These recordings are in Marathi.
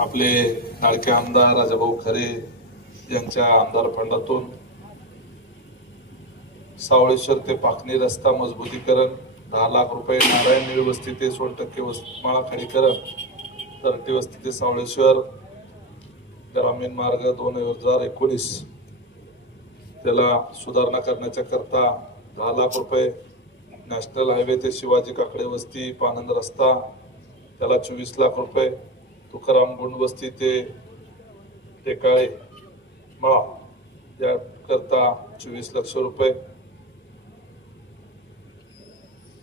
आपले लाडके आमदार राजाभाऊ खरे यांच्या आमदार फंडातून सावळेश्वर ते पाकणी रस्ता मजबूतीकरण 10 लाख रुपये, नारायण निळ वस्ती ते 16% माळा खडीकरण, तरटी वस्ती ते सावळेश्वर ग्रामीण मार्ग 2019 त्याला सुधारणा करण्याच्या करता 10 लाख रुपये, नॅशनल हायवे ते शिवाजी काकडे वस्ती पानंद रस्ता त्याला 24 लाख रुपये, तुकाराम गुंड वस्ती ते टेकाळे मळा या करता 24 लाख रुपये,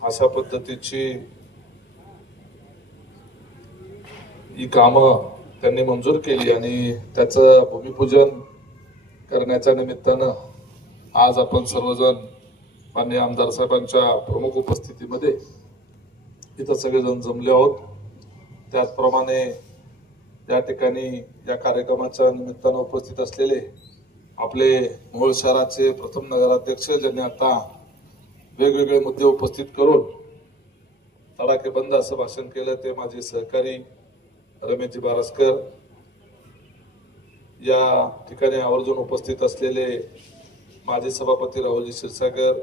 अशा पद्धतीची ही कामं त्यांनी मंजूर केली आणि त्याचं भूमिपूजन करण्याच्या निमित्तानं आज आपण सर्वजण माननीय आमदार साहेबांच्या प्रमुख उपस्थितीमध्ये इथं सगळेजण जमले आहोत। त्याचप्रमाणे या ठिकाणी या कार्यक्रमाच्या निमित्तानं उपस्थित असलेले आपले मोहोळ शहराचे प्रथम नगराध्यक्ष ज्यांनी आता वेगवेगळे मुद्दे उपस्थित करून तडाखेबंद असं भाषण केलं ते माझे सहकारी रमेशजी बारसकर, या ठिकाणी आवर्जून उपस्थित असलेले माजी सभापती राहुलजी क्षीरसागर,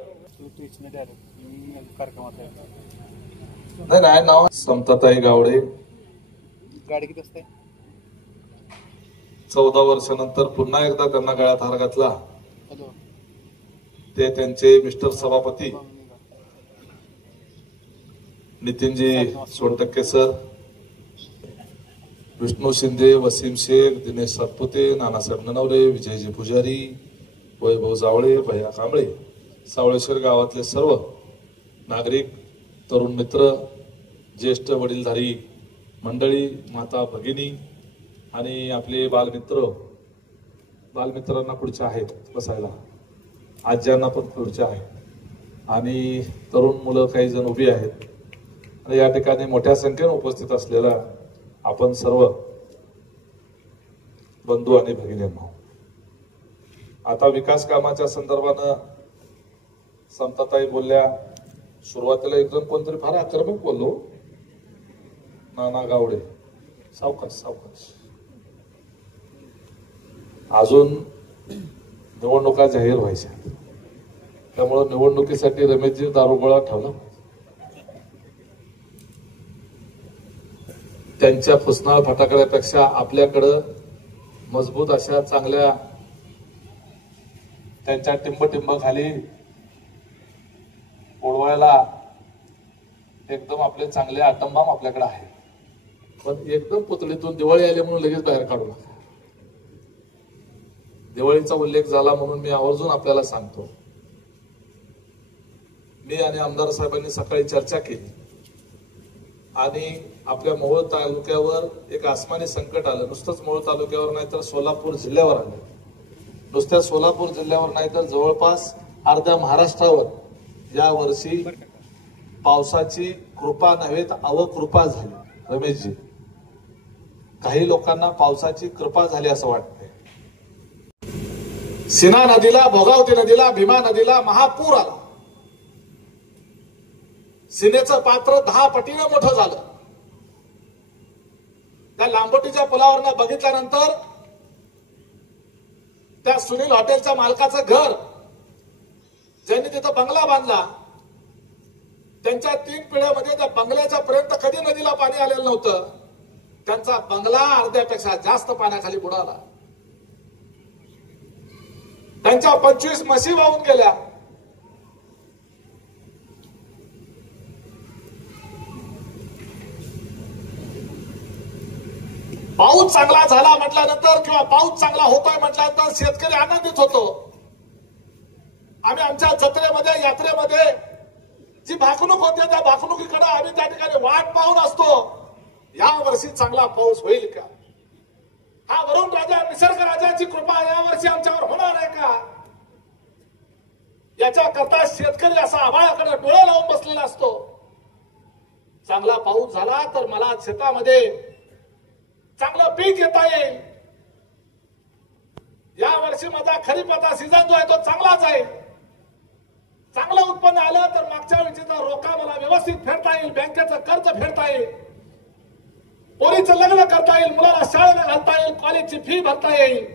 नाही नाव समताताई गावडे, गाडी किती असते 14 वर्षानंतर पुन्हा एकदा त्यांना गळ्यात हार घातला ते त्यांचे मिस्टर सभापती नितीनजी सोनटक्के सर, विष्णू शिंदे, वसीम शेख, दिनेश सातपुते, नानासाहेब ननवरे, विजयजी पुजारी, वैभव जावळे, भैया कांबळे, सावळेश्वर गावातले सर्व नागरिक, तरुण मित्र, ज्येष्ठ वडीलधारी मंडळी, माता भगिनी आणि आपले बालमित्रांना पुढच्या आहेत बसायला, आज्यांना पण पुढच्या आहेत आणि तरुण मुलं काही जण उभी आहेत आणि या ठिकाणी मोठ्या संख्येने उपस्थित असलेला आपण सर्व बंधू आणि भगिनींनो, आता विकास कामाच्या संदर्भानं समताताई बोलल्या। सुरुवातीला एकदम कोणतरी फार आक्रमक बोललो, नाना गावडे, सावकाश अजून निवडणुका जाहीर व्हायच्या, त्यामुळे निवडणुकीसाठी रमेशजी दारुगोळा ठेवला, त्यांच्या फुसनाळ फटाकड्यापेक्षा आपल्याकडं मजबूत अशा चांगल्या त्यांच्या टिंब खाली उडवायला एकदम आपले चांगले आटंबाम आपल्याकडे आहे, पण एकदम पुतळीतून दिवाळी आली म्हणून लगेच बाहेर काढू नका। दिवाळीचा उल्लेख झाला म्हणून मी आवर्जून आपल्याला सांगतो, मी आणि आमदार साहेबांनी सकाळी चर्चा केली आणि आपल्या मोहोळ तालुक्यावर एक आसमानी संकट आलं। नुसतंच मोहोळ तालुक्यावर नाही तर सोलापूर जिल्ह्यावर आलं, नुसत्या सोलापूर जिल्ह्यावर नाही तर जवळपास अर्ध्या महाराष्ट्रावर या वर्षी पावसाची कृपा नव्हे तर अवकृपा झाली। रमेशजी, काही लोकांना पावसाची कृपा झाली असं वाटतंय। सिना नदीला, भोगावती नदीला, भीमा नदीला महापूर आला, सिनेचं पात्र 10 पटीने मोठं झालं। त्या लांबोटीच्या पुलावरनं बघितल्यानंतर त्या सुनील हॉटेलच्या मालकाचं घर, ज्यांनी तिथं बंगला बांधला, त्यांच्या 3 पिढ्यामध्ये त्या बंगल्याच्या पर्यंत कधी नदीला पाणी आलेलं नव्हतं, त्यांचा बंगला अर्ध्यापेक्षा जास्त पाण्याखाली बुडाला। त्यांच्या 25 म्हशी वाहून गेल्या। पाऊस चांगला झाला म्हटल्यानंतर किंवा पाऊस चांगला होतोय म्हटल्यानंतर शेतकरी आनंदित होतो। आम्ही आमच्या जत्रेमध्ये, यात्रेमध्ये जी भाकणूक होते त्या भाकणुकीकडे आम्ही त्या ठिकाणी वाट पाहून असतो, या वर्षी चांगला पाऊस होईल का, हा वरुण राजा निसर्ग राजाची कृपा या वर्षी आमच्यावर होणार आहे का, याच्या करता शेतकरी असा आभाळाकडे डोळे लावून बसलेला असतो। चांगला पाऊस झाला तर मला शेतामध्ये चांगलं पीक घेता येईल, या वर्षी माझा खरीपाचा सीझन जो आहे तो चांगलाच आहे, चांगलं उत्पन्न आलं तर मागच्या वेळीचा रोखा मला व्यवस्थित फेडता येईल, बँकेचं कर्ज फेडता येईल, पोरीचं लग्न करता येईल, मुलाला शाळेला घालता येईल, कॉलेजची फी भरता येईल,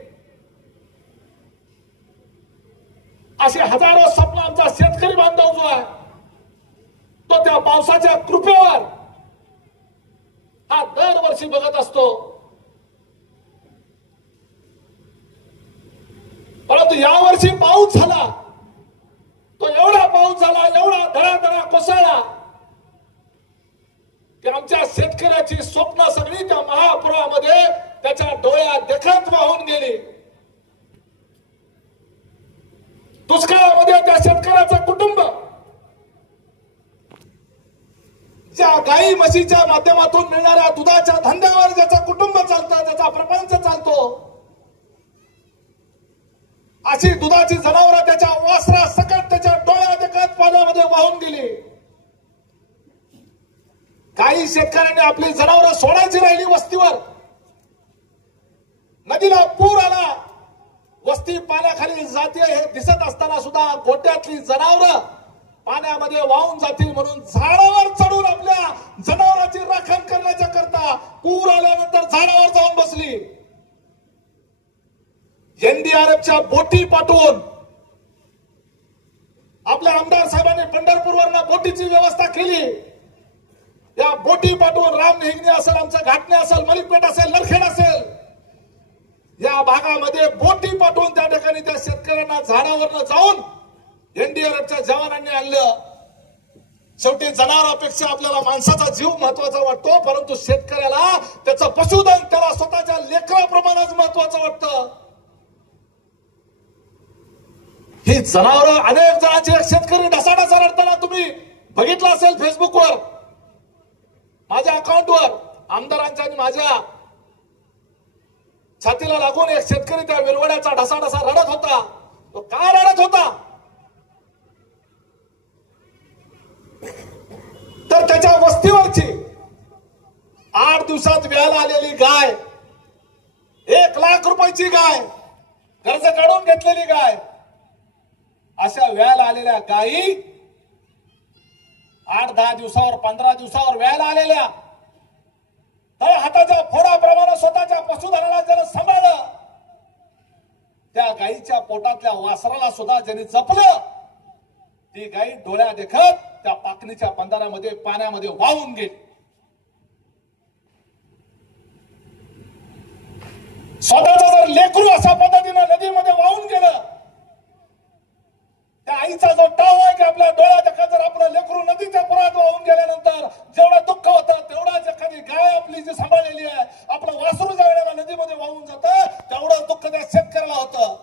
असे हजारो स्वप्न आमचा शेतकरी बांधव जो आहे तो त्या पावसाच्या कृपेवर हा दरवर्षी बघत असतो. परंतु यावर्षी पाऊस झाला, तो एवढा पाऊस झाला, एवढा धडाधडा कोसळला की आमच्या शेतकऱ्याची स्वप्न सगळी त्या महापुरामध्ये त्याच्या डोळ्यात देखत वाहून गेली. दुष्काळामध्ये त्या शेतकऱ्याचं कुटुंब ज्या गाई म्हशीच्या माध्यमातून मिळणाऱ्या दुधाच्या धंद्यावर ज्याचं कुटुंब चालतं, ज्याचा प्रपंच चालतो, अशी दुधाची जनावरं त्याच्या वासरा सकट त्याच्या डोळ्यात देखत पाण्यामध्ये वाहून गेली. काही शेतकऱ्यांनी आपली जनावरं सोडायची राहिली वस्तीवर. नदीला पूर आला, वस्ती पाण्याखाली जाते हे दिसत असताना सुद्धा गोट्यातली जनावरं पाण्यामध्ये वाहून जातील म्हणून झाडावर चढून आपल्या जनावरांची राखण करण्याच्या करता पूर आल्यानंतर झाडावर जाऊन बसली. एनडीआरएफच्या बोटी पाठवून आपल्या आमदार साहेबांनी पंढरपूरवरनं बोटीची व्यवस्था केली. या बोटी पाठवून राम नेहगणे असेल, आमचं घाटणे असेल, मलिकपेठ असेल, नरखेड असेल, या भागामध्ये बोटी पाठवून त्या ठिकाणी त्या शेतकऱ्यांना झाडावरनं जाऊन एनडीआरएफच्या जवानांनी आणलं. शेवटी जनावरांपेक्षा आपल्याला माणसाचा जीव महत्वाचा वाटतो, परंतु शेतकऱ्याला त्याचं पशुधन त्याला स्वतःच्या लेकराप्रमाणेच महत्वाचं वाटतं. ही जनावरं अनेक जणांचे शेतकरी ढसाढसा रडताना तुम्ही बघितलं असेल फेसबुकवर, माझ्या अकाउंटवर. आमदारांच्या आणि माझ्या छातीला लागून एक शेतकरी त्या विरवड्याचा ढसाढसा रडत होता. तो का रडत होता? तर त्याच्या वस्तीवरची 8 दिवसात व्यायला आलेली गाय, 1 लाख रुपयाची गाय, कर्ज काढून घेतलेली गाय, अशा व्यायला आलेल्या गायी 8-10 दिवसावर 15 दिवसावर व्यायला आलेल्या तर हाताच्या फोडाप्रमाणे स्वतःच्या पशुधनाला ज्यानं सांभाळलं, त्या गायीच्या पोटातल्या वासराला सुद्धा ज्यांनी जपलं, ती गायी डोळ्या देखत त्या पाकणीच्या बंधाऱ्यामध्ये पाण्यामध्ये वाहून गेली. स्वतःचं जर लेकरू अशा पद्धतीने नदीमध्ये वाहून गेलं, त्या आईचा जो टाव आहे की आपल्या डोळ्या देखत जर आपलं लेकरू नदीच्या पुरात वाहून गेल्यानंतर जेवढं दुःख होतं, तेवढाच एखादी गाय आपली जी सांभाळलेली आहे, आपलं वासरू ज्या वेळेला नदीमध्ये वाहून जातं, तेवढं दुःख त्या शेतकऱ्याला होतं.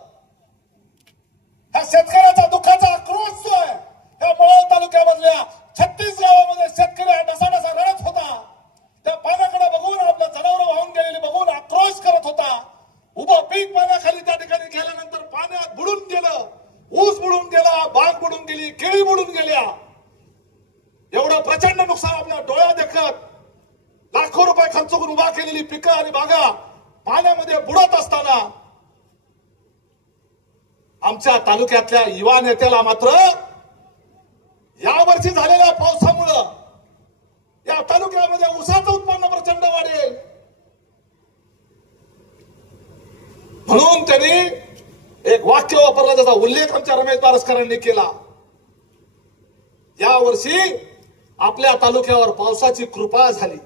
ह्या शेतकऱ्याचा दुःखाचा आक्रोश जो आहे, त्या मोहोळ तालुक्यामधल्या 36 गावामध्ये शेतकरी हा ढसाढसा रडत होता. त्या पाण्याकडे बघून, आपल्या जनावरं वाहून गेलेली बघून आक्रोश करत होता. उभं पीक पाण्याखाली त्या ठिकाणी गेल्यानंतर पाण्यात बुडून गेलं, ऊस बुडून गेला, बाग बुडून गेली, केळी बुडून गेल्या. एवढं प्रचंड नुकसान आपल्या डोळ्या देखत लाखो रुपये खर्च करून उभा केलेली पिकं आणि बागा पाण्यामध्ये बुडत असताना आमच्या तालुक्यातल्या युवा नेत्याला मात्र यावर्षी झालेल्या पावसामुळं या तालुक्यामध्ये ऊसाचं उत्पन्न प्रचंड वाढेल म्हणून त्यांनी एक वाक्य वापरला, त्याचा उल्लेख आमच्या रमेश बारसकरांनी केला. यावर्षी आपल्या तालुक्यावर पावसाची कृपा झाली.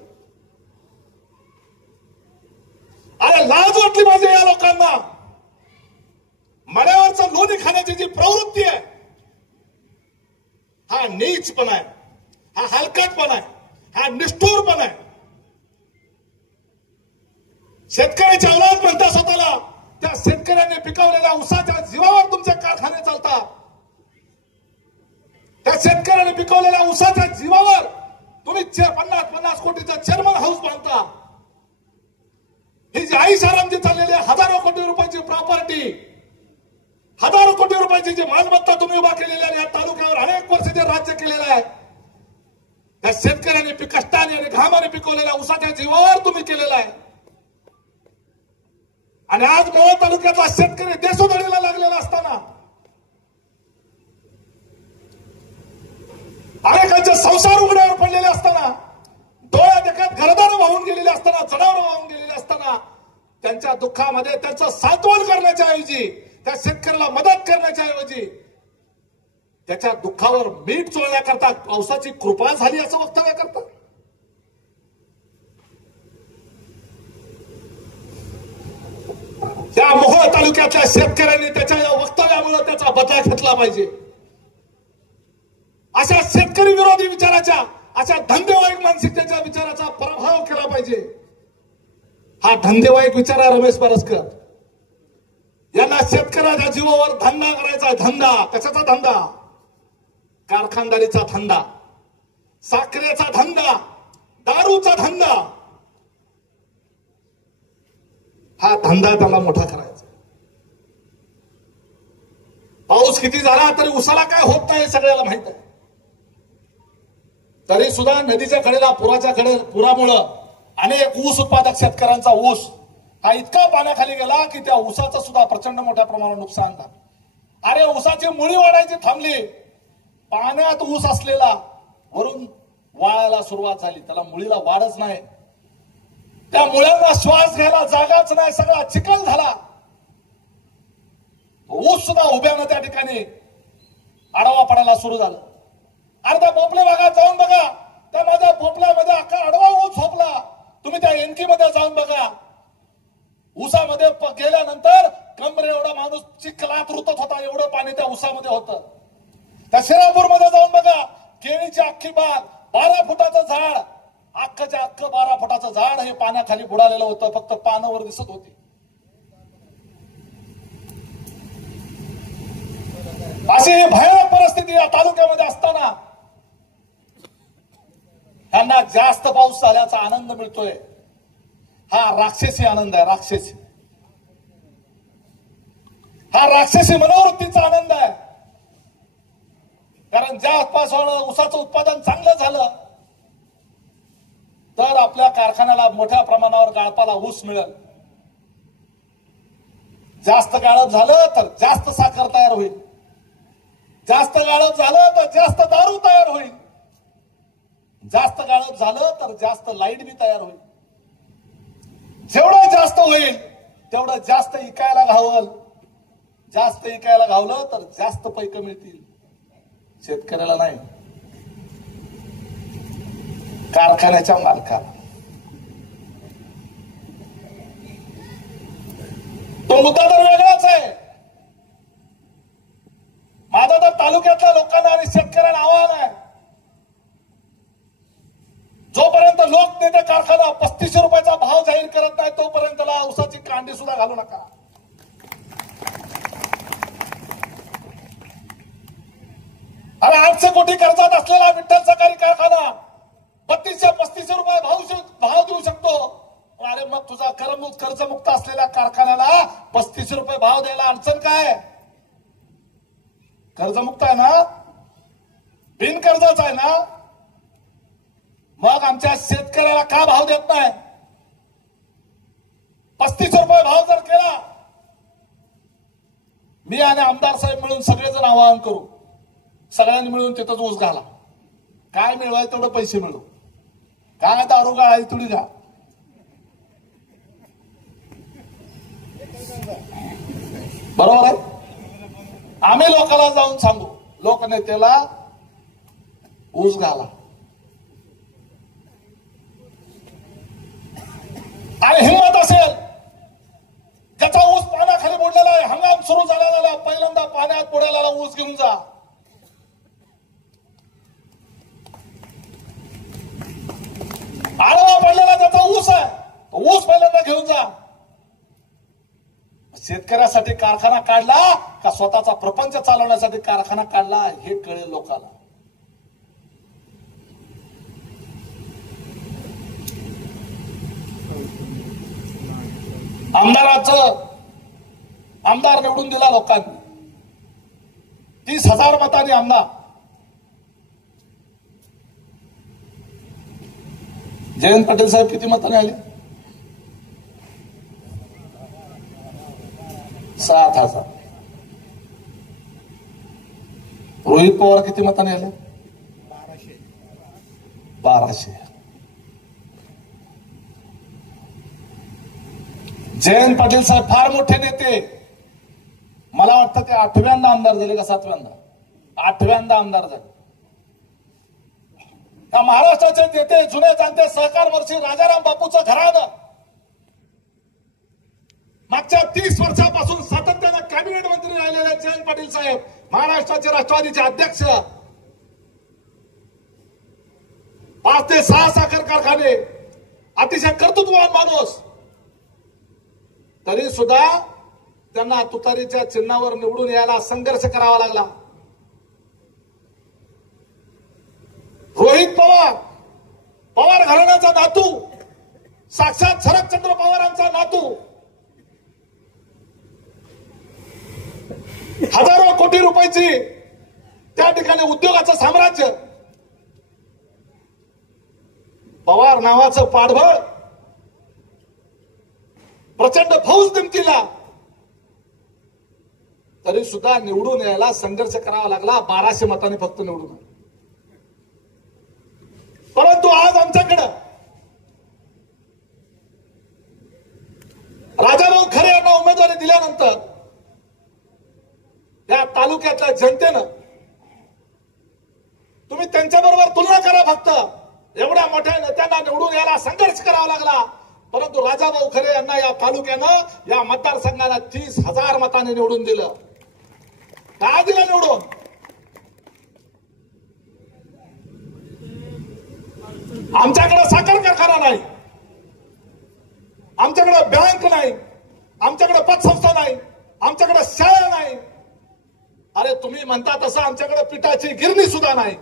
अरे लाज वाटली पाहिजे या लोकांना. मड्यावरचं लोणी खाण्याची जी प्रवृत्ती आहे, हा नीचपणा आहे, हा हलकटपणा आहे, हा निष्ठुरपणा आहे. शेतकऱ्याच्या औलाद म्हणता स्वतःला, त्या शेतकऱ्यांनी पिकवलेल्या ऊसाच्या जीवावर तुमचे कारखाने चालतात. त्या शेतकऱ्यांनी पिकवलेल्या ऊसाच्या जीवावर तुम्ही 50-50 कोटीचं चेअरमन हाऊस बांधता. ही जी आईशारामची चाललेली हजारो कोटी रुपयाची प्रॉपर्टी, हजारो कोटी रुपयाची जी मालमत्ता तुम्ही उभा केलेली आहे, या तालुक्यावर अनेक वर्ष जे राज्य केलेलं आहे, त्या शेतकऱ्यांनी कष्टाने आणि घामाने पिकवलेल्या ऊसाच्या जीवावर तुम्ही केलेलं आहे. आणि आज मोहोळ तालुक्यातला शेतकरी देशोधडीला लागलेला असताना, अनेकांचे संसार उघड्यावर पडलेले असताना, डोळ्या देखत घरदार वाहून गेलेले असताना, जनावर वाहून गेलेले असताना त्यांच्या दुःखामध्ये त्यांचं सांत्वन करण्याच्या ऐवजी, त्या शेतकऱ्याला मदत करण्याच्या ऐवजी त्याच्या दुःखावर मीठ चोळण्याकरता पावसाची कृपा झाली असं वक्तव्य करतात. या मोहोळ तालुक्यातल्या शेतकऱ्यांनी त्याच्या या वक्तव्यामुळे त्याचा बदला घेतला पाहिजे. अशा शेतकरी विरोधी विचाराच्या, अशा धंदेवाईक मानसिकतेच्या विचाराचा पराभव केला पाहिजे. हा धंदेवाईक विचार आहे रमेश बारसकर यांना. शेतकऱ्याच्या जीवावर धंदा करायचा. धंदा कशाचा धंदा? कारखानदारीचा धंदा, साखरेचा धंदा, दारूचा धंदा. हा धंदा त्याला मोठा करायचा. पाऊस किती झाला तरी उसाला काय होत नाही सगळ्याला माहित आहे. तरी सुद्धा नदीच्या कडेला पुरामुळं अनेक ऊस उत्पादक शेतकऱ्यांचा ऊस हा इतका पाण्याखाली गेला की त्या ऊसाचं सुद्धा प्रचंड मोठ्या प्रमाणावर नुकसान झालं. अरे ऊसाची मुळी वाढायची थांबली. पाण्यात ऊस असलेला वरून वाळायला सुरुवात झाली. त्याला मुळीला वाढच नाही. त्या मुळ्यांना श्वास घ्यायला जागाच नाही. सगळा चिखल झाला. ऊस सुद्धा उभ्यानं त्या ठिकाणी आडवा पडायला सुरू झालं. अर्धा पोपले भागात जाऊन बघा. त्या माझ्या पोपल्यामध्ये अख्खा आडवा ऊस झोपला. तुम्ही त्या एनकीमध्ये जाऊन बघा. ऊसामध्ये गेल्यानंतर कमरे एवढा माणूस चिखलात रुतत होता. एवढं पाणी त्या ऊसामध्ये होतं. त्या शिरापूरमध्ये जाऊन बघा. केळीची अख्खी बाग, 12 फुटाचं झाड, अख्खच्या अख्ख 12 फुटाचं झाड हे पाण्याखाली बुडालेलं होतं. फक्त पानं वर दिसत होती. अशी भयानक परिस्थिती या तालुक्यामध्ये असताना त्यांना जास्त पाऊस झाल्याचा आनंद मिळतोय. हा राक्षसी आनंद आहे. राक्षसी, हा राक्षसी मनोवृत्तीचा आनंद आहे. कारण ज्यापासून ऊसाचं उत्पादन चांगलं झालं तर आपल्या कारखान्याला मोठ्या प्रमाणावर गाळपाला ऊस मिळेल. जास्त गाळप झालं तर जास्त साखर तयार होईल. जास्त गाळप झालं तर जास्त दारू तयार होईल. जास्त गाळप झालं तर जास्त लाईट बी तयार होईल. जेवढं जास्त होईल तेवढं जास्त इकायला घावल. जास्त इकायला घावलं तर जास्त पैसे मिळतील. शेतकऱ्याला नाही, कारखान्याच्या मालकाला. तो मुद्दा तर वेगळाच आहे. माझा तर तालुक्यातल्या लोकांना आणि शेतकऱ्यांना आव्हान आहे. जोपर्यंत लोकनेते कारखाना 3500 रुपयाचा भाव जाहीर करत नाही तोपर्यंत त्याला ऊसाची कांडी सुद्धा घालू नका. अरे 800 कोटी कर्जात असलेला विठ्ठल सहकारी कारखाना 3235 रुपये भाव देऊ शकतो. अरे मग तुझा कर्जमुक्त असलेल्या कारखान्याला 35 रुपये भाव द्यायला अडचण काय? कर्जमुक्त आहे ना, बिनकर्जाच आहे ना. मग आमच्या शेतकऱ्याला का भाव देत नाही? 35 रुपये भाव जर केला, मी आणि आमदार साहेब मिळून सगळेजण आवाहन करू. सगळ्यांनी मिळून तिथंच ऊस घाला. काय मिळवाय तेवढं पैसे मिळू. काय दारू गाळाय थोडी घा. बरोबर आहे. आम्ही लोकांना जाऊन सांगू, लोकनेत्याला ऊस घाला. आणि हिंमत असेल, ज्याचा ऊस पाण्याखाली बुडलेला आहे, हंगाम सुरू झालेला पहिल्यांदा पाण्यात बुडालेला ऊस घेऊन जा. आडवा पडलेला ज्याचा ऊस आहे तो ऊस पहिल्यांदा घेऊन जा. शेतकऱ्यासाठी कारखाना काढला का स्वतःचा प्रपंच चालवण्यासाठी कारखाना काढला हे कळेल लोकांना. आमदार निवडून दिला लोकांनी 30,000 मतांनी. आमदार जयंत पाटील साहेब किती मतांनी आले? 7,000. रोहित पवार किती मतांनी आले? 1200. जयंत पाटील साहेब फार मोठे नेते. मला वाटतं ते 8व्यांदा आमदार झाले का 7व्यांदा, 8व्यांदा आमदार झाले. या महाराष्ट्राचे नेते जुने जाणते सहकार वर्षी राजाराम बापूचं घराणं मागच्या 30 वर्षापासून सातत्यानं कॅबिनेट मंत्री राहिलेले जयंत पाटील साहेब, महाराष्ट्राचे राष्ट्रवादीचे अध्यक्ष, 5 ते 6 साखर कारखाने, अतिशय कर्तृत्ववान माणूस, तरी सुद्धा त्यांना तुतारीच्या चिन्हावर निवडून यायला संघर्ष करावा लागला. रोहित पवार, पवार घराण्याचा नातू, साक्षात शरदचंद्र पवारांचा नातू, हजारो कोटी रुपयाची त्या ठिकाणी उद्योगाचं साम्राज्य, पवार नावाचं पाठबळ, प्रचंड फौज दिमतीला, तरी सुद्धा निवडून यायला संघर्ष करावा लागला. 1200 मतांनी फक्त निवडून आले. परंतु आज आमच्याकडे राजाभाऊ खरे यांना उमेदवारी दिल्यानंतर या तालुक्यातल्या जनतेनं, तुम्ही त्यांच्याबरोबर तुलना करा, फक्त एवढ्या मोठ्या नेत्यांना निवडून यायला संघर्ष करावा लागला. परंतु राजाभाऊ खरे यांना या तालुक्यानं, या मतदारसंघाला 30,000 मतांनी निवडून दिलं. का दिलं निवडून? आमच्याकडे साखर कारखाना नाही, आमच्याकडे बँक नाही, आमच्याकडे पतसंस्था नाही, आमच्याकडे शाळा नाही. अरे तुम्ही म्हणता तसं आमच्याकडे पिठाची गिरणी सुद्धा नाही.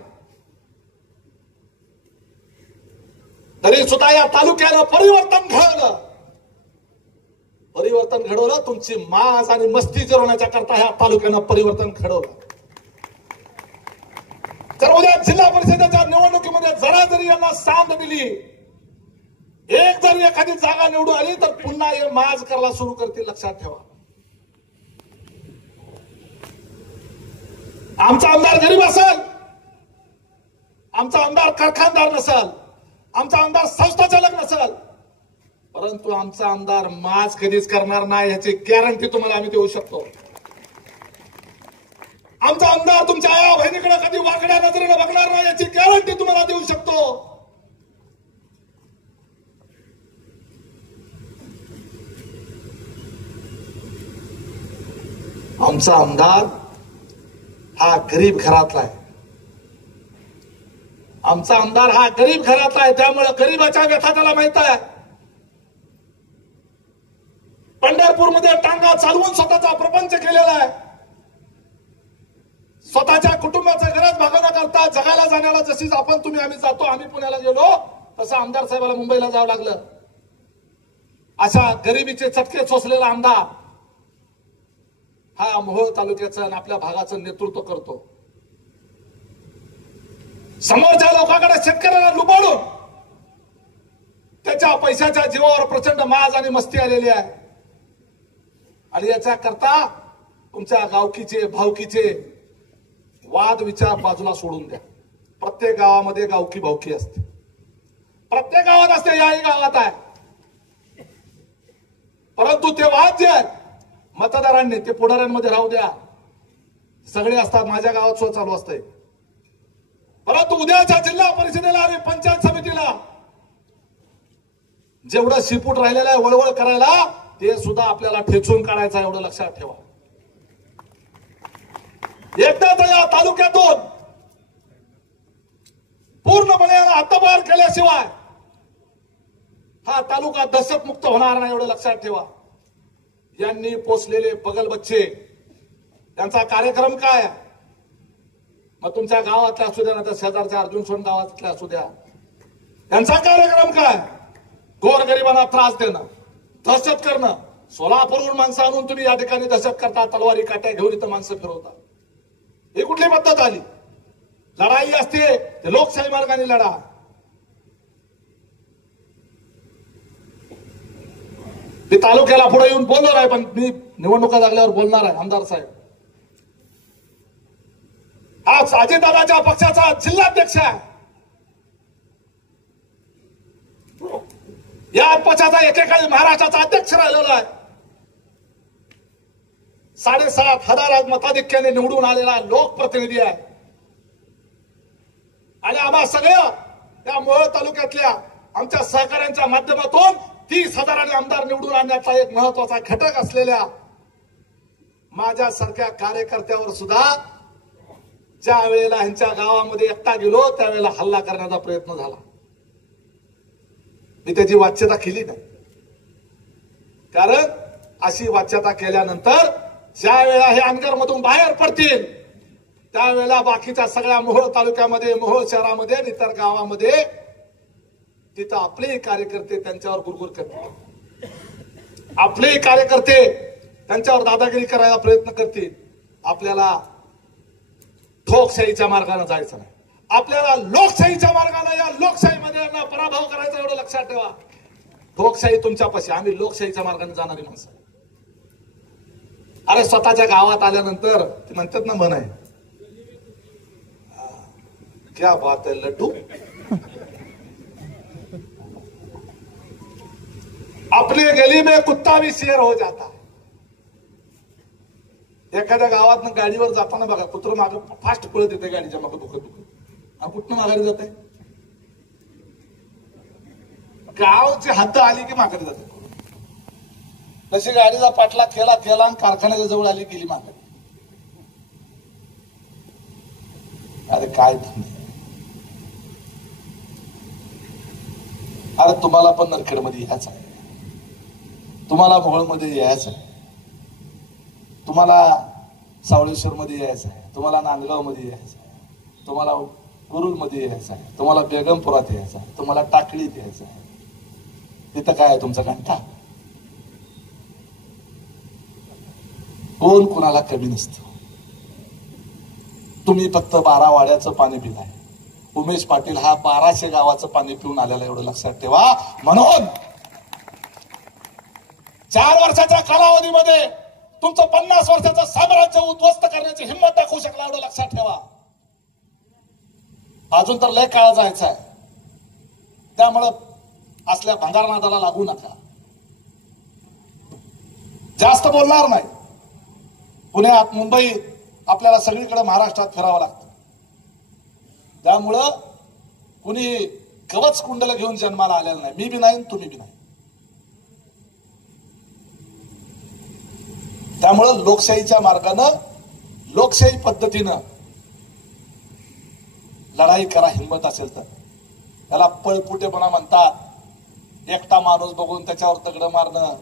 तरी सुद्धा या तालुक्यानं परिवर्तन घडवलं. परिवर्तन घडवलं. तुमची माज आणि मस्ती जिरवण्याच्या करता ह्या तालुक्यानं परिवर्तन घडवलं. तर उद्या जिल्हा परिषदेच्या निवडणुकीमध्ये जरा जरी यांना सांध दिली, एक जरी एखादी जागा निवडून आली, तर पुन्हा हे माज करायला सुरू करतील. लक्षात ठेवा. आमचा आमदार गरीब असेल, आमचा आमदार कारखानदार नसेल, आमचा आमदार संस्थाचालक नसेल, परंतु आमचा आमदार माज कधीच करणार नाही याची गॅरंटी तुम्हाला आम्ही देऊ शकतो. आमचा आमदार तुमच्या आया बहिणीकडे कधी वाकड्या नजरेने बघणार नाही याची गॅरंटी तुम्हाला देऊ शकतो. आमचा आमदार हा गरीब घरातला आहे. आमचा आमदार हा गरीब घरातला आहे. त्यामुळे गरीबाच्या व्यथा त्याला माहित आहे. पंढरपूरमध्ये टांगा चालवून स्वतःचा प्रपंच केलेला आहे. स्वतःच्या कुटुंबाचं गरज भागवण्याकरता जगाला जाण्याला जशीच आपण तुम्ही आम्ही जातो, आम्ही पुण्याला गेलो, तसं आमदार साहेबाला मुंबईला जावं लागलं. अशा गरिबीचे चटके सोसलेला आमदार हा मोहोळ तालुक्याचं आणि आपल्या भागाचं नेतृत्व करतो. समोरच्या लोकांकडे शेतकऱ्याला लुबाडून त्याच्या पैशाच्या जीवावर प्रचंड माज आणि मस्ती आलेली आहे. आणि याच्या करता तुमच्या गावकीचे भावकीचे वाद विचार बाजूला सोडून द्या. प्रत्येक गावामध्ये गावकी भावकी असते, प्रत्येक गावात असते, याही गावात आहे. परंतु ते वाद जे आहेत मतदारांनी, ते पुढाऱ्यांमध्ये राहू द्या. सगळे असतात, माझ्या गावात सुद्धा चालू असतंय. परंतु उद्याच्या जिल्हा परिषदेला आणि पंचायत समितीला जेवढं शिपूट राहिलेलं आहे वळवळ करायला, ते सुद्धा आपल्याला ठेचून काढायचं आहे. एवढं लक्षात ठेवा. एकदाच या तालुक्यातून पूर्णपणे हद्दपार केल्याशिवाय हा तालुका दहशतमुक्त होणार नाही. एवढं लक्षात ठेवा. यांनी पोचलेले बगल बच्चे, त्यांचा कार्यक्रम काय? मग तुमच्या गावातल्या असू द्या, ना तर शेजारच्या अर्जुन सोन गावातल्या असू द्या, त्यांचा कार्यक्रम काय? गोरगरिबांना त्रास देणं, दहशत करणं. सोलापूरहून माणसं आणून तुम्ही या ठिकाणी दहशत करता, तलवारी काट्या घेऊन इथं माणसं फिरवता. ही कुठली पद्धत आली? लढाई असते ते लोकशाही मार्गाने लढा. मी तालुक्याला पुढे येऊन बोलणार आहे, पण मी निवडणुका लागल्यावर बोलणार आहे. आमदार साहेब, आज अजितदादाच्या पक्षाचा जिल्हाध्यक्ष आहे. या पक्षाचा एकेकाळी महाराष्ट्राचा अध्यक्ष राहिलेला आहे. 7,500 मताधिक्याने निवडून आलेला लोकप्रतिनिधी आहे. आणि आम्हा सगळ्या त्या मोहोळ तालुक्यातल्या आमच्या सहकाऱ्यांच्या माध्यमातून 30,000 आमदार निवडून आणण्याचा एक महत्वाचा घटक असलेल्या माझ्यासारख्या कार्यकर्त्यावर सुद्धा ज्या वेळेला ह्यांच्या गावामध्ये एकटा गेलो त्यावेळेला हल्ला करण्याचा प्रयत्न झाला. मी त्याची वाच्यता केली नाही, कारण अशी वाच्यता केल्यानंतर ज्या वेळेला हे अनगरमधून बाहेर पडतील त्यावेळेला बाकीच्या सगळ्या मोहोळ तालुक्यामध्ये, मोहोळ शहरामध्ये आणि इतर गावामध्ये तिथं आपले कार्यकर्ते त्यांच्यावर गुरगुर करतील, आपले कार्यकर्ते त्यांच्यावर दादागिरी करायला प्रयत्न करतील. आपल्याला ठोकशाहीच्या मार्गाने जायचं नाही, आपल्याला लोकशाहीच्या मार्गाने, या लोकशाहीमध्ये पराभव करायचा, एवढं लक्षात ठेवा. ठोकशाही तुमच्यापाशी, आम्ही लोकशाहीच्या मार्गाने जाणारी माणसं. अरे स्वतःच्या गावात आल्यानंतर ते म्हणतात ना, म्हण आहे, क्या बात है लड्डू, अपने गली में कुत्ता भी शेर हो जाता. एखाद्या गावात गाडीवर जाताना बघा, कुत्र मागे फास्ट पळत येते गाडीच्या मागे दुखत दुखत, कुठनं माघारी जात आहे. गावची हद्द आली की माघारी जाते. तशी गाडीचा पाठला केला आणि कारखान्याच्या जवळ आली गेली माघारी. अरे काय अरे तुम्हाला पण नरखेडमध्ये यायचं आहे, तुम्हाला मोहोळमध्ये यायचं आहे, तुम्हाला सावळेश्वरमध्ये यायचं आहे, तुम्हाला नांदगावमध्ये यायचं आहे, तुम्हाला कुरुलमध्ये यायचं आहे, तुम्हाला बेगमपुरात यायचं आहे, तुम्हाला टाकळीत यायचं आहे. तिथं काय आहे तुमचा घंटा? कोण कुणाला कमी नसतं. तुम्ही फक्त 12 वाड्याचं पाणी पिलाय, उमेश पाटील हा 1200 गावाचं पाणी पिऊन आलेला, एवढं लक्षात ठेवा. म्हणून 4 वर्षाच्या कालावधीमध्ये तुमचं 50 वर्षाचं साम्राज्य उद्ध्वस्त करण्याची हिंमत दाखवू शकला, एवढं लक्षात ठेवा. अजून तर लय काळ जायचा आहे, त्यामुळं असल्या भंगारनादाला लागू नका. जास्त बोलणार नाही. पुण्यात, मुंबईत आपल्याला सगळीकडे महाराष्ट्रात फिरावं लागतं. त्यामुळं कुणी कवच कुंडल घेऊन जन्माला आलेलं नाही. मी बी नाही, तुम्ही बी नाही. त्यामुळं लोकशाहीच्या मार्गानं, लोकशाही पद्धतीनं लढाई करा, हिंमत असेल तर. त्याला पळपुटेपणा म्हणतात. एकटा माणूस बघून त्याच्यावर दगड मारणं,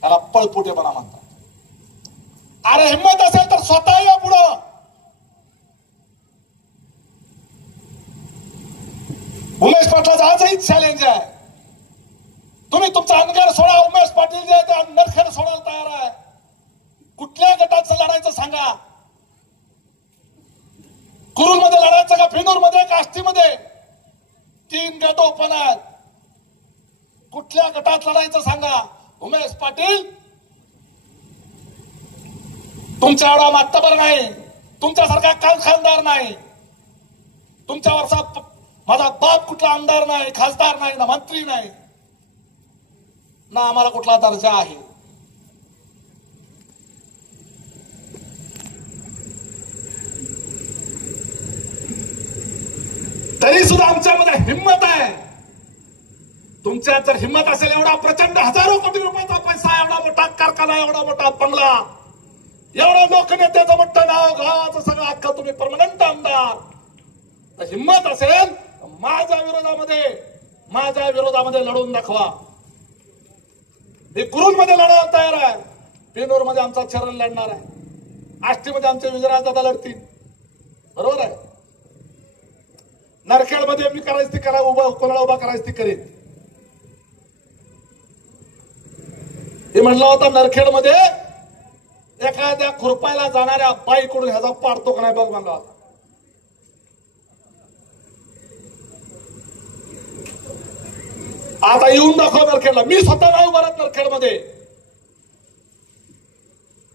त्याला पळपुटेपणा म्हणतात. अरे हिंमत असेल तर स्वतः या पुढं. उमेश पाटलाचं आजही चॅलेंज आहे. तुम्ही तुमचा अनगर सोडा, उमेश पाटील जे ते नरखेड सोडायला तयार आहे. कुठल्या गटाचं लढायचं सांगा. कुरुलमध्ये लढायचं का, फिनूरमध्ये का, आष्टीमध्ये? 3 गट ओपन आहेत. कुठल्या गटात लढायचं सांगा. उमेश पाटील तुमच्या एवढा मातबर नाही, तुमच्यासारखा खानदार नाही, तुमच्यावरचा माझा बाप कुठला आमदार नाही, खासदार नाही, ना मंत्री नाही, ना आम्हाला कुठला दर्जा आहे. तरी सुद्धा आमच्यामध्ये हिंमत आहे. तुमच्यात जर हिंमत असेल, एवढा प्रचंड हजारो कोटी रुपयाचा पैसा, एवढा मोठा कारखाना, एवढा मोठा बंगला, एवढं लोकनेत्याचं मोठं नाव, गावाचं सगळं अख्खा तुम्ही परमनंट आमदार, तर हिंमत असेल माझ्या विरोधामध्ये लढून दाखवा. मी कुरुलमध्ये लढायला तयार आहे, पेनूरमध्ये आमचा चरण लढणार आहे, आष्टीमध्ये आमचे विजयराज दादा लढतील. बरोबर आहे. नरखेडमध्ये मी करायची ती करा, कोणाला उभा करायची ती करेन. हे म्हणलं होतं नरखेडमध्ये एखाद्या खुरपायला जाणाऱ्या बाईकडून ह्याचा पाडतो का नाही बघ म्हणला होता. आता येऊन दाखव नरखेडला. मी स्वतः नाही उभा राहत नरखेडमध्ये.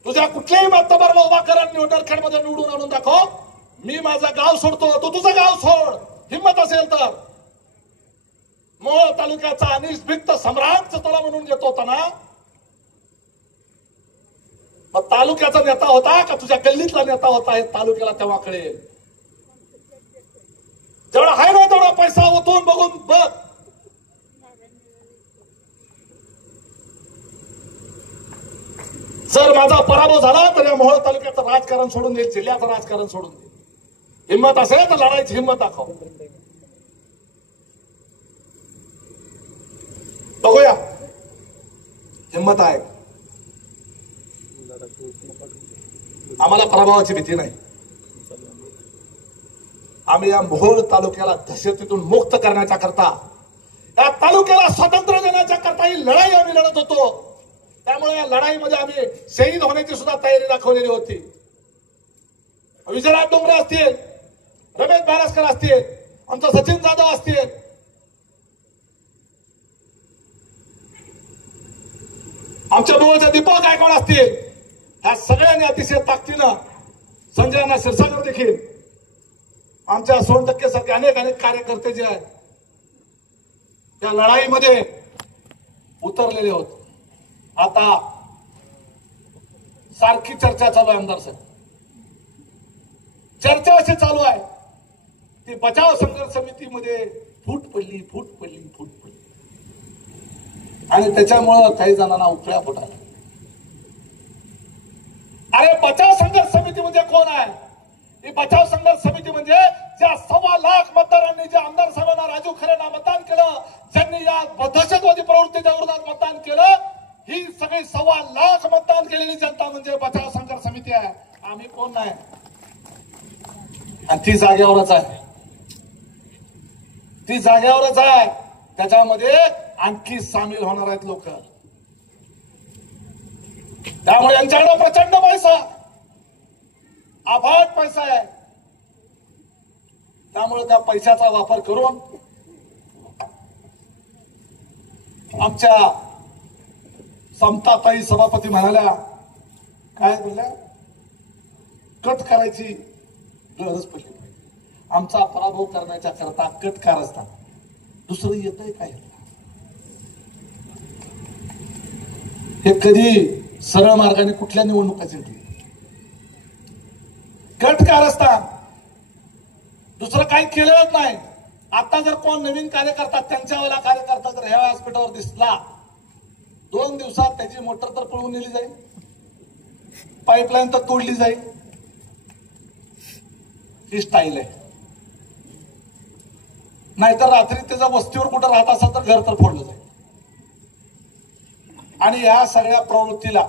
तुझ्या कुठल्याही मातबारला उभा करा, नरखेडमध्ये निवडून आणून दाखव. मी माझं गाव सोडतो, तू तुझं गाव सोड, हिंमत असेल तर. मोहोळ तालुक्याचा अनिष्भिक्त सम्राट त्याला म्हणून घेतो होता ना, मग तालुक्याचा नेता होता का तुझ्या गल्लीतला नेता होता हे तालुक्याला तेव्हा कळेल. जेवढा आहे ना तेवढा पैसा ओतून बघून बघ. जर माझा पराभव झाला तर या मोहोळ तालुक्याचं राजकारण सोडून दे, जिल्ह्याचं राजकारण सोडून दे. हिंमत असेल तर लढायची हिंमत दाखव. बघूया हिंमत आहे. आम्हाला पराभवाची भीती नाही. आम्ही या मोहोळ तालुक्याला दहशतीतून मुक्त करण्याच्या करता, या तालुक्याला स्वातंत्र्य देण्याच्या करता ही लढाई आम्ही लढत होतो. त्यामुळे या लढाईमध्ये आम्ही शहीद होण्याची सुद्धा तयारी दाखवलेली होती. विजयराज डोंगरे असतील, रमेश बारसकर असतील, आमचा सचिन जाधव असतील, आमच्या मोहोळचे दीपक गायकवाड असतील, ह्या सगळ्यांनी अतिशय ताकदीनं, संजय अण्णा क्षीरसागर देखील, आमच्या सोनटक्के सारखे अनेक कार्यकर्ते जे आहेत त्या लढाईमध्ये उतरलेले होते. आता सारखी चर्चा चालू आहे आमदार साहेब. चर्चा अशी चालू आहे ती बचाव संघर्ष समितीमध्ये फूट पडली आणि त्याच्यामुळं काही जणांना उकळ्या फुटायला. अरे बचाव संघर्ष समिती म्हणजे कोण आहे? ही बचाव संघर्ष समिती म्हणजे ज्या 1.25 लाख मतदारांनी ज्या आमदार साहेबांना राजू खरेंना मतदान केलं, ज्यांनी या दहशतवादी प्रवृत्तीच्या विरोधात मतदान केलं, ही सगळी 1.25 लाख मतदान केलेली जनता म्हणजे बचाव संघर्ष समिती आहे. आम्ही कोण नाही. आणि ती जागेवरच आहे, ती जागेवरच आहे. त्याच्यामध्ये आणखी सामील होणार आहेत लोक. त्यामुळे यांच्याकडे प्रचंड पैसा, अफाट पैसा आहे. त्यामुळे त्या पैशाचा वापर करून आमच्या समताताई सभापती म्हणाल्या, काय बोलल्या, कट करायची गरज पडली. आमचा पराभव करण्याच्या करता कट कारस्थान दुसरं येत आहे काय? हे कधी सरळ मार्गाने कुठल्या निवडणुका जिंकली? कट कारस्थान दुसरं काही केलेलंच नाही. आता जर कोण नवीन कार्यकर्ता, त्यांच्या वेळेला कार्यकर्ता जर ह्या व्यासपीठावर दिसला, 2 दिवसात त्याची मोटर तर पळवून नेली जाईल, पाईपलाईन तर तोडली जाईल. ही स्टाईल आहे. नाहीतर रात्री त्याच्या वस्तीवर कुठं राहत असेल तर घर तर फोडलं जाईल. आणि या सगळ्या प्रवृत्तीला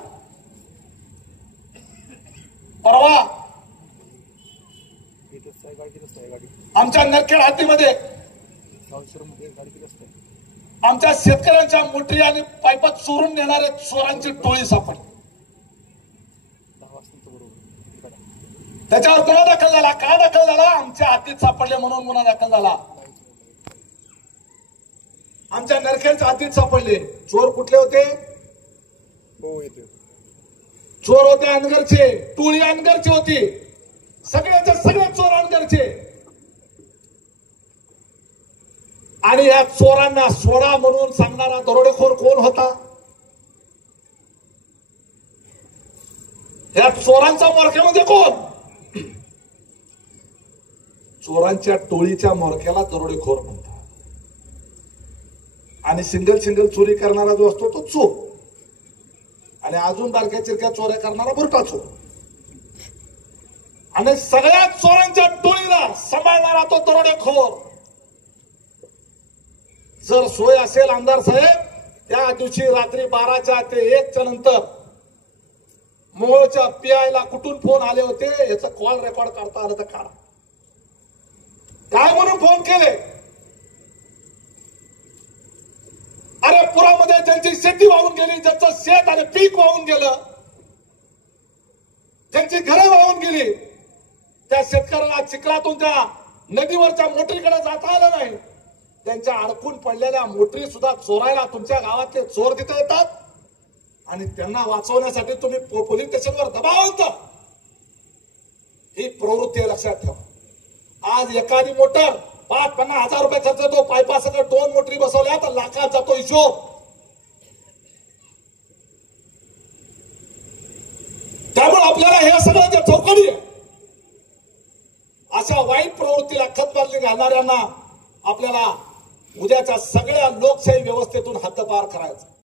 परवा आमच्या नरखेड हद्दीमध्ये आमच्या शेतकऱ्यांच्या मोटरी आणि पाईपात चोरून नेणाऱ्या चोरांची टोळी सापडली. त्याच्यावर गुन्हा दाखल झाला. का दाखल झाला? आमच्या हद्दीत सापडले म्हणून गुन्हा दाखल झाला. आमच्या नरखेडच्या हद्दीत सापडले. चोर कुठले होते? चोर होते अनगरचे. टोळी अनगरची होती. सगळ्याच्या सगळे चोर अनगरचे. आणि या चोरांना सोडा म्हणून सांगणारा दरोडेखोर कोण होता? या चोरांचा मोरक्या म्हणजे कोण? चोरांच्या टोळीच्या मोरक्याला दरोडेखोर म्हणतात. आणि सिंगल चोरी करणारा जो असतो तो चोर, आणि अजून बारक्या चिरक्या चोऱ्या करणारा बुरटा चोर. आणि सगळ्या चोरांच्या टोळीला सांभाळणारा तो दरोडेखोर. जर सोय असेल आमदार साहेब, त्या दिवशी रात्री 12च्या ते 1च्या नंतर मोहोळच्या पीआयला कुठून फोन आले होते याचं कॉल रेकॉर्ड करता आलं तर काढा. काय म्हणून फोन केले? अरे पुरामध्ये ज्यांची शेती वाहून गेली, ज्यांचं शेत आणि पीक वाहून गेलं, ज्यांची घरे वाहून गेली, त्या शेतकऱ्याला चिखलातून त्या नदीवरच्या मोटरीकडे जाता आलं नाही. त्यांच्या अडकून पडलेल्या मोटरी सुद्धा चोरायला तुमच्या गावातले चोर तिथे येतात आणि त्यांना वाचवण्यासाठी तुम्ही पोलीस स्टेशनवर दबाव आणता. ही प्रवृत्ती लक्षात ठेवा. आज एखादी मोटर 50,000 रुपये खर्च येतो. पायपासकट 2 मोटरी बसवल्या तर लाखात जातो हिशोब. त्यामुळे आपल्याला हे सगळं जे चौकडी आहे, अशा वाईट प्रवृत्तीला खतपाणी घालणाऱ्यांना आपल्याला उद्याच्या सगळ्या लोकशाही व्यवस्थेतून हद्दपार करायचं.